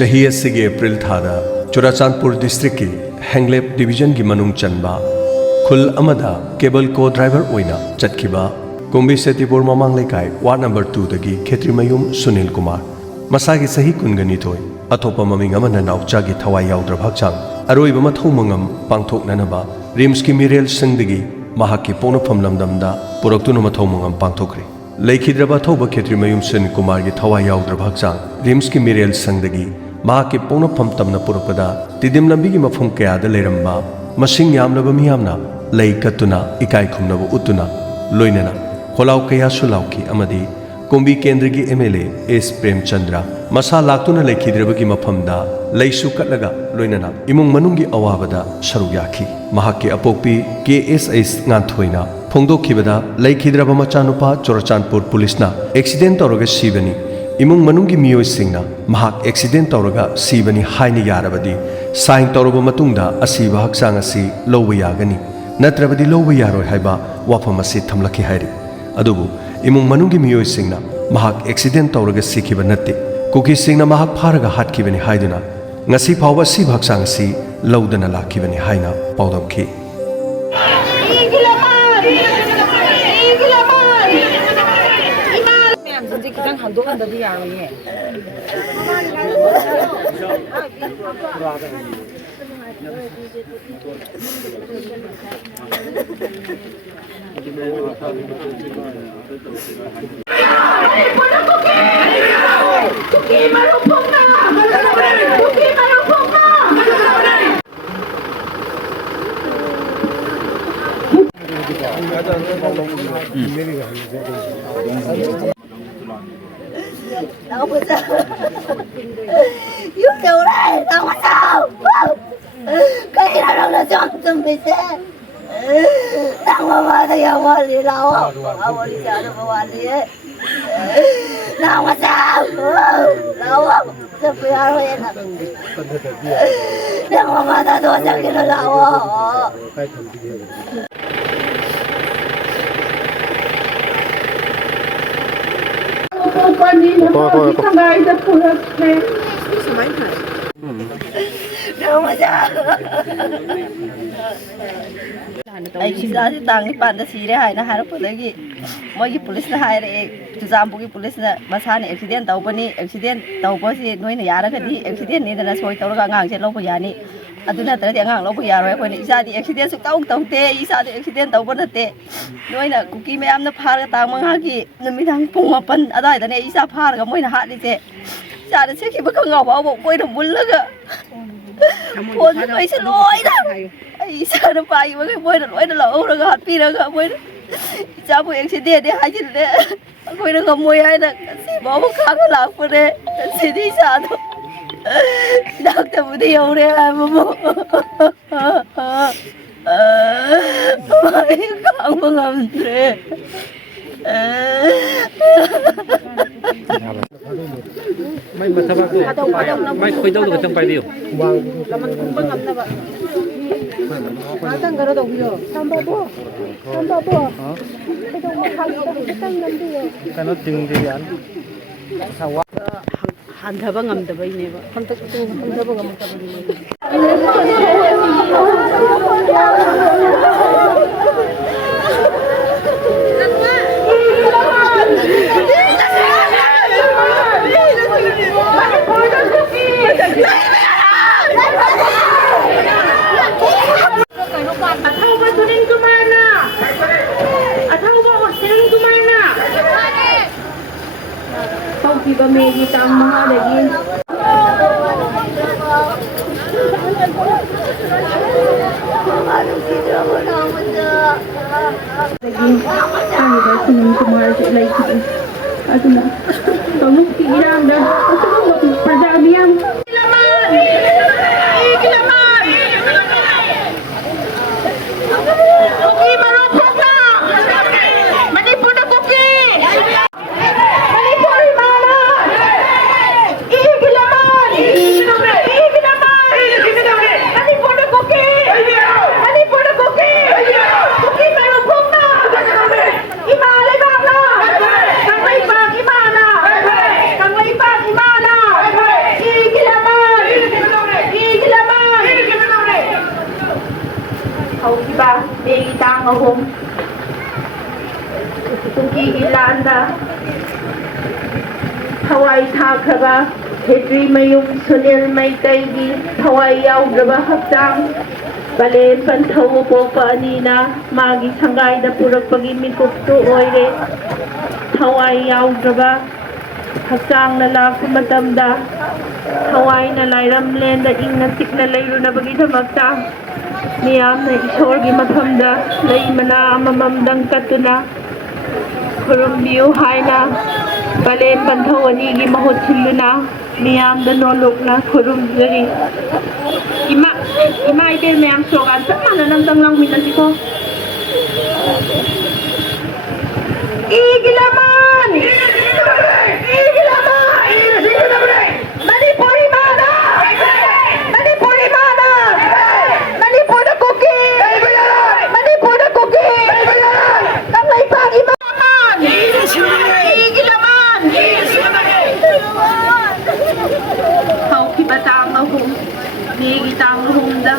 चाही असिगे एप्रिल थादा चुराचांदपुर डिस्ट्रिक्ट की हैंगलेप डिवीजन की मनुंग चनबा खुल अमदा केबल को ड्राइवर ओइना चटखिबा कुंबी सेतिपुर ममांग लेकाय वार्ड नंबर 2 दगी खेत्रिमयुम सुनीलकुमार मसागी सही कुनगनिथोय अथोपा ममिंग अमना नाउचा की थवाई याउद्रब हक्चांग अरोइबा मथौ मंगम पांगथोकननबा रिम्स की मिरेल संगदगी महाकी पोनफम लमदमदा पुरक्तुना मथौ मंगम पांगथोखरे लेखिद्रबा थौबा खेत्रिमयुम सुनीलकुमार की थवाई याउद्रब हक्चांग रिम्स की मिरेल संगदगी महाकी पोनफम तमना पुरकदा तिदिम लंबी की मफम कयादा लेरंबा मसिंग यामलबा मियामना लई कत्तुना इकाई खुमनबा उतुना लोइनना खोलाव कया सुलाउकी अमदी कुंबी केंद्र की एमएलए एस प्रेमचंद्र मसा लाक्तुना लेखिद्रबगी मफमदा लईसु कटलगा लोइनना इमुंग मनुंगी अवाबदा सरुक याखी महाकी अपोक्पी KSS nganthoi फोंदोखिबदा लेखिद्रबा मचानुपा चोरचांदपुर पुलिसना एक्सीडेंट तौरगा सीबनी इमुंग मनुंगी मियोइसिंगना महाक एक्सीडेंट तौरगा सीबनी हाइना यारबदी साइन तौरबा मतुंगदा असीबा हक्चांग असि लौबा यागनी नत्रबदी लौबा यारोय हाइबा वाफम असि थमलखि हाइरि अदुबु इमुंग मनुंगी मियोइसिंगना महाक एक्सीडेंट तौरगा सीखिबा नत्ते कुकी सिंगना महाक फारगा हाटखिबनी हाइदुना ngasi phawba si bhaksang si lawdana lakhibani haina pawdamkhi Naocha, you go right, Naocha. Kaya lang na siyang tumbise. Nang mamata yung wali lao. Awali siya na mawali eh. Naocha, lao. Sa piyaro yan. Nang mamata doon sa kinalawa. Ai khi ra thì tang ni pan da si re hai na har pulagi moi gi police na hai re Chuzampu gi police na masane accident tau pani accident tau pa si noi na yara ka di accident ni na soi tau ga ngang che lo pa yani aduna tra de ngang lo pa yaro ko ni isa di accident su tau tau te isa di accident tau pa na te noi na kuki me am na phar ga tang mang ha gi namidang pung mapan adai da ne isa phar ga moi na ha ni che isa da che ki ba ka ngau ba bo koi da mul la gaคนไม่ใช่ลอยนะไอ้ชาติไปมันก็ไม่ได้ลอยนะเราเราก็หัดปีเราก็ไม่จ้าผู้เอกสิเดียดหายจิตเลยไม่ได้ขโมยให้นะสิบอกว่าข้าก็หลับไปเลยสิที่ชาติดักแต่ไม่ได้เอาเลยมาบอกไม่ข้างมึงทำเลยไม่มาทำอะไรไม่คุยต้องดูจังไปดิววางแล้วมันคงบังคับนะบ่มาตั้งกระโดดอยู่ทำบ่ไปตรงมาทำตั้งนั่นดิกันนั่นจริงดิยันถ้าว่าหันเธอบังคับแต่ไปนี่บ่หันเธอบังคับแต่ไปนี่Kita may tang mga lagi. SUNILKUMAR lagi. Ato na. Kamu kiram dah. Ato na perdamiam. Kuki marupok na. Manipur na kuki. Imana! ahom kuki ilanda thawai thakraba khetrimayum sunil maitaygi thawai yaudraba hakchang balen panthau popa anina magi sangai da purakpagi mikuptu oire thawai yaudraba hakchang na lakpa matamda thawai na lairam lenda ingna sikna leirunabagi dhamakta miyamna ishorgi mafamda lei mana amamamdang katuna khurumbiyu haina balen panthau anigi mahut thilluna miyamda nolokna khurumjari ima ite miyam slogan chap mananam tanglang minasiko Igilaman! Igilaman! Manipuri mana! Manipuri mana! Manipur the kuki! Manipur the kuki! Kamay pang imaman! Igilaman! Hau kibatang ahum, nigitang ahum da.